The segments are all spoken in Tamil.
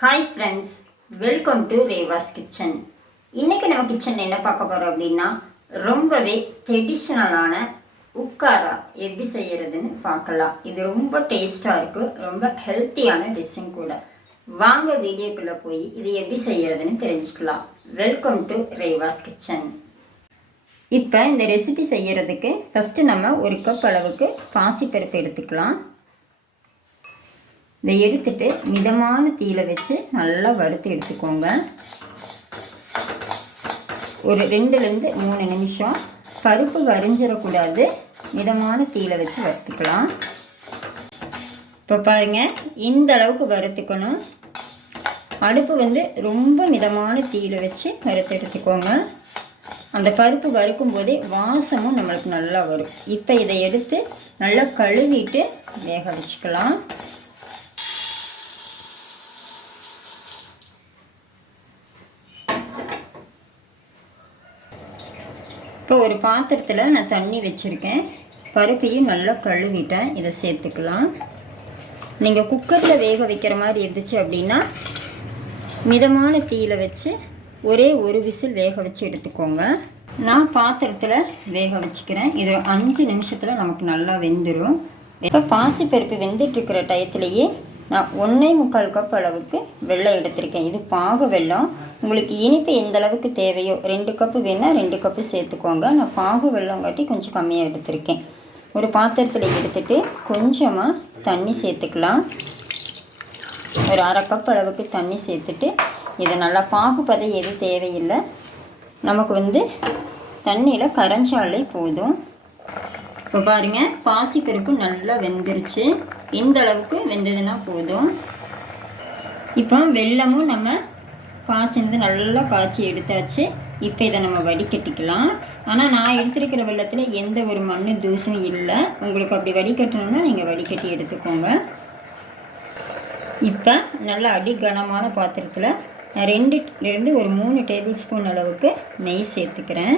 Hi friends welcome to Reva's kitchen இன்றைக்கி நம்ம கிச்சன் என்ன பார்க்க போகிறோம் அப்படின்னா ரொம்பவே ட்ரெடிஷ்னலான உக்காரா எப்படி செய்கிறதுன்னு பார்க்கலாம். இது ரொம்ப டேஸ்ட்டாக இருக்குது ரொம்ப ஹெல்த்தியான டிஷ்ஷும் கூட. வாங்க வீடியோக்குள்ளே போய் இது எப்படி செய்கிறதுன்னு தெரிஞ்சுக்கலாம். வெல்கம் டு ரேவாஸ் கிச்சன் இப்போ இந்த ரெசிபி செய்கிறதுக்கு ஃபஸ்ட்டு நம்ம ஒரு கப் அளவுக்கு பாசிப்பருப்பு எடுத்துக்கலாம். இதை எடுத்துட்டு மிதமான தீயில வச்சு நல்லா வறுத்து எடுத்துக்கோங்க. ஒரு ரெண்டுலேருந்து மூணு நிமிஷம். பருப்பு வரிஞ்சிடக்கூடாது மிதமான தீயில வச்சு வறுத்துக்கலாம். இப்போ பாருங்கள் இந்த அளவுக்கு வறுத்துக்கணும். அடுப்பு வந்து ரொம்ப மிதமான தீயில வச்சு வறுத்து எடுத்துக்கோங்க. அந்த பருப்பு வறுக்கும் போதே வாசமும் நம்மளுக்கு நல்லா வரும். இப்போ இதை எடுத்து நல்லா கழுவிட்டு வேக வச்சுக்கலாம். இப்போ ஒரு பாத்திரத்தில் நான் தண்ணி வச்சுருக்கேன். பருப்பையும் நல்லா கழுவிட்டேன். இதை சேர்த்துக்கலாம். நீங்கள் குக்கரில் வேக வைக்கிற மாதிரி இருந்துச்சு அப்படின்னா மிதமான தீயில வச்சு ஒரே ஒரு விசில் வேக வச்சு எடுத்துக்கோங்க. நான் பாத்திரத்தில் வேக வச்சுக்கிறேன். இது அஞ்சு நிமிஷத்தில் நமக்கு நல்லா வெந்துடும் இப்போ பாசிப்பருப்பு வெந்துட்டுருக்கிற டயத்துலேயே நான் ஒன்றே முக்கால் கப் அளவுக்கு வெள்ளம் எடுத்திருக்கேன். இது பாகு வெல்லம் உங்களுக்கு இனிப்பு எந்த அளவுக்கு தேவையோ ரெண்டு கப்பு வேணால் ரெண்டு கப்பு சேர்த்துக்கோங்க. நான் பாகு வெல்லம் காட்டி கொஞ்சம் கம்மியாக எடுத்திருக்கேன். ஒரு பாத்திரத்தில் எடுத்துட்டு கொஞ்சமாக தண்ணி சேர்த்துக்கலாம். ஒரு அரை கப் அளவுக்கு தண்ணி சேர்த்துட்டு இதை நல்லா பாகுபதை எதுவும் தேவையில்லை நமக்கு வந்து தண்ணியில் கரைஞ்சாலே போதும். இப்போ பாருங்கள் பாசிப்பருப்பு நல்லா வெந்துருச்சு. இந்த அளவுக்கு வெந்ததுன்னா போதும். இப்போ வெள்ளமும் நம்ம காய்ச்சினது நல்லா காய்ச்சி எடுத்தாச்சு. இப்போ இதை நம்ம வடிகட்டிக்கலாம். ஆனால் நான் எடுத்திருக்கிற வெள்ளத்தில் எந்த ஒரு மண் தூசும் இல்லை. உங்களுக்கு அப்படி வடிகட்டணும்னா நீங்கள் வடிகட்டி எடுத்துக்கோங்க. இப்போ நல்லா அடி கனமான பாத்திரத்தில் நான் ரெண்டுலேருந்து ஒரு மூணு டேபிள் ஸ்பூன் அளவுக்கு நெய் சேர்த்துக்கிறேன்.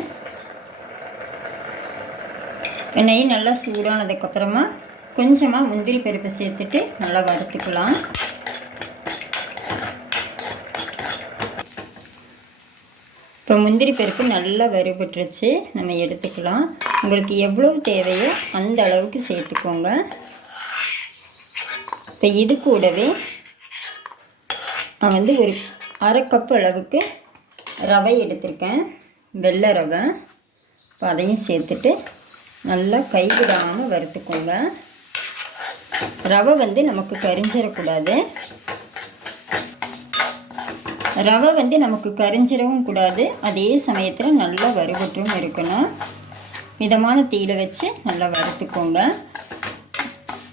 இப்போ நெய் நல்லா சூடானதுக்கப்புறமா கொஞ்சமாக முந்திரி பருப்பு சேர்த்துட்டு நல்லா வறுத்துக்கலாம் இப்போ முந்திரி பருப்பு நல்லா வறுபட்டுருச்சு. நம்ம எடுத்துக்கலாம். உங்களுக்கு எவ்வளோ தேவையோ அந்த அளவுக்கு சேர்த்துக்கோங்க. இப்போ இது கூடவே நான் வந்து ஒரு அரை கப் அளவுக்கு ரவை எடுத்திருக்கேன். வெள்ளை ரவை. இப்போ அதையும் சேர்த்துட்டு நல்லா கைவிடாமல் வறுத்துக்கோங்க. ரவை வந்து நமக்கு கரிஞ்சிடக்கூடாது. ரவை வந்து நமக்கு கரிஞ்சிடவும் கூடாது. அதே சமயத்தில் நல்லா வறுபட்டும் இருக்கணும். மிதமான தீயில வச்சு நல்லா வறுத்துக்கோங்க.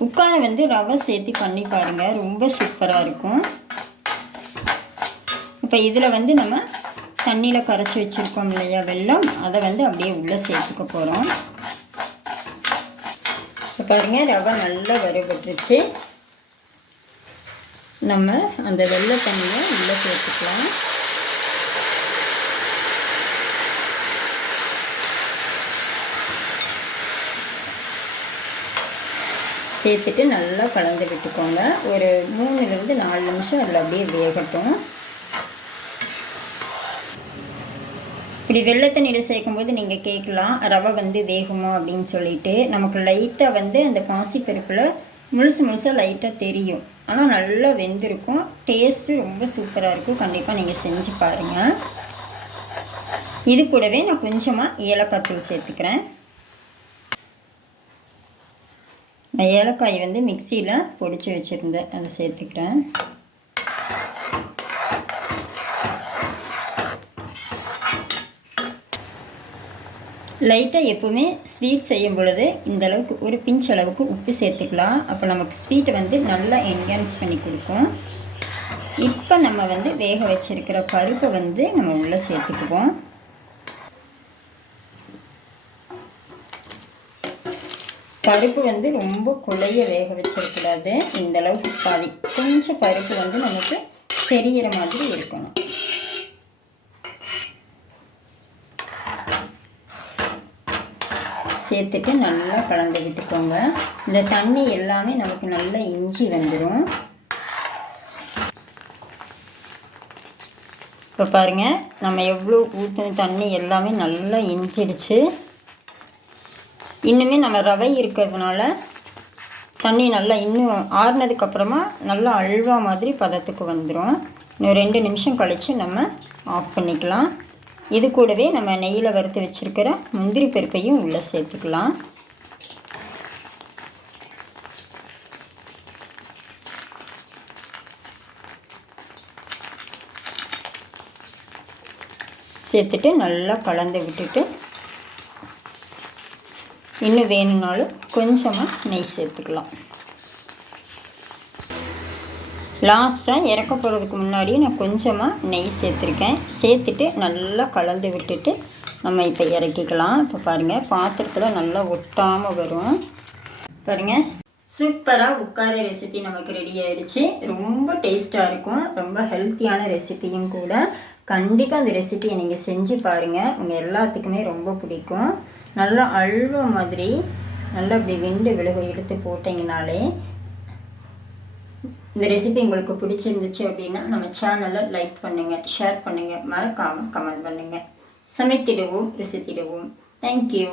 உட்கார வந்து ரவை சேர்த்து பண்ணி பாருங்கள் ரொம்ப சூப்பராக இருக்கும். இப்போ இதில் வந்து நம்ம தண்ணியில் கரைச்சி வச்சுருக்கோம் இல்லையா வெல்லம். அதை வந்து அப்படியே உள்ளே சேர்த்துக்க போகிறோம் பாருங்கள் ரவை நல்லா வறுபட்டுருச்சு. நம்ம அந்த வெள்ளை தண்ணியை உள்ளே சேர்த்துக்கலாம். சேர்த்துட்டு நல்லா கலந்து விட்டுக்கோங்க. ஒரு மூணுலேருந்து நாலு நிமிஷம் அதில் அப்படியே வேகட்டும். இப்படி வெள்ளத்தை தண்ணியில் சேர்க்கும்போது நீங்கள் கேட்கலாம் ரவை வந்து வேகுமா அப்படின்னு சொல்லிட்டு. நமக்கு லைட்டாக வந்து அந்த பாசிப்பருப்பில் முழுசு முழுசாக லைட்டாக தெரியும். ஆனால் நல்லா வெந்திருக்கும். டேஸ்ட்டு ரொம்ப சூப்பராக இருக்கும். கண்டிப்பாக நீங்கள் செஞ்சு பாருங்கள் இது கூடவே நான் கொஞ்சமாக ஏலக்காய் தூள் சேர்த்துக்கிறேன். நான் ஏலக்காய் வந்து மிக்சியில் பொடிச்சு வச்சுருந்தேன். அதை சேர்த்துக்கிறேன். லைட்டாக எப்போவுமே ஸ்வீட் செய்யும் பொழுது இந்த அளவுக்கு ஒரு பிஞ்ச் அளவுக்கு உப்பு சேர்த்துக்கலாம். அப்போ நமக்கு ஸ்வீட்டை வந்து நல்லா என்ஹான்ஸ் பண்ணி கொடுக்கும். இப்போ நம்ம வந்து வேக வச்சுருக்கிற பருப்பை வந்து நம்ம உள்ளே சேர்த்துக்குவோம். பருப்பு வந்து ரொம்ப குழைய வேக வச்சிடக்கூடாது இந்த அளவுக்கு பாதி கொஞ்சம் பருப்பு வந்து நமக்கு தெரிகிற மாதிரி இருக்கணும். சேர்த்துட்டு நல்லா கலந்து விட்டுக்கோங்க. இந்த தண்ணி எல்லாமே நமக்கு நல்லா இஞ்சி வந்துடும் இப்போ பாருங்கள் நம்ம எவ்வளோ ஊற்றின தண்ணி எல்லாமே நல்லா இஞ்சிடுச்சு. இன்னுமே நம்ம ரவை இருக்கிறதுனால தண்ணி நல்லா இன்னும் ஆறுனதுக்கப்புறமா நல்லா அல்வா மாதிரி பதத்துக்கு வந்துடும் இன்னும் ரெண்டு நிமிஷம் கழித்து நம்ம ஆஃப் பண்ணிக்கலாம். இது கூடவே நம்ம நெய்யில் வறுத்து வச்சுருக்கிற முந்திரி பருப்பையும் உள்ளே சேர்த்துக்கலாம். சேர்த்துட்டு நல்லா கலந்து விட்டுட்டு இன்னும் வேணும்னாலும் கொஞ்சமாக நெய் சேர்த்துக்கலாம். லாஸ்ட்டாக இறக்க போகிறதுக்கு முன்னாடி நான் கொஞ்சமாக நெய் சேர்த்துருக்கேன். சேர்த்துட்டு நல்லா கலந்து விட்டுட்டு நம்ம இப்போ இறக்கிக்கலாம். இப்போ பாருங்கள் பாத்திரத்தில் நல்லா ஒட்டாமல் வரும். பாருங்கள் சூப்பராக உட்கார ரெசிபி நமக்கு ரெடி ஆயிடுச்சு. ரொம்ப டேஸ்ட்டாக இருக்கும். ரொம்ப ஹெல்த்தியான ரெசிபியும் கூட. கண்டிப்பாக அந்த ரெசிபியை நீங்கள் செஞ்சு பாருங்கள் உங்கள் எல்லாத்துக்குமே ரொம்ப பிடிக்கும். நல்லா அல்வா மாதிரி நல்லா இப்படி வெண்டு விழுக எடுத்து போட்டிங்கனாலே இந்த ரெசிபி உங்களுக்கு பிடிச்சிருந்துச்சு அப்படின்னா நம்ம சேனலை லைக் பண்ணுங்கள் ஷேர் பண்ணுங்கள் மறக்காமல் கமெண்ட் பண்ணுங்கள் சமைத்திடுவோம் ருசித்திடுவோம். தேங்க்யூ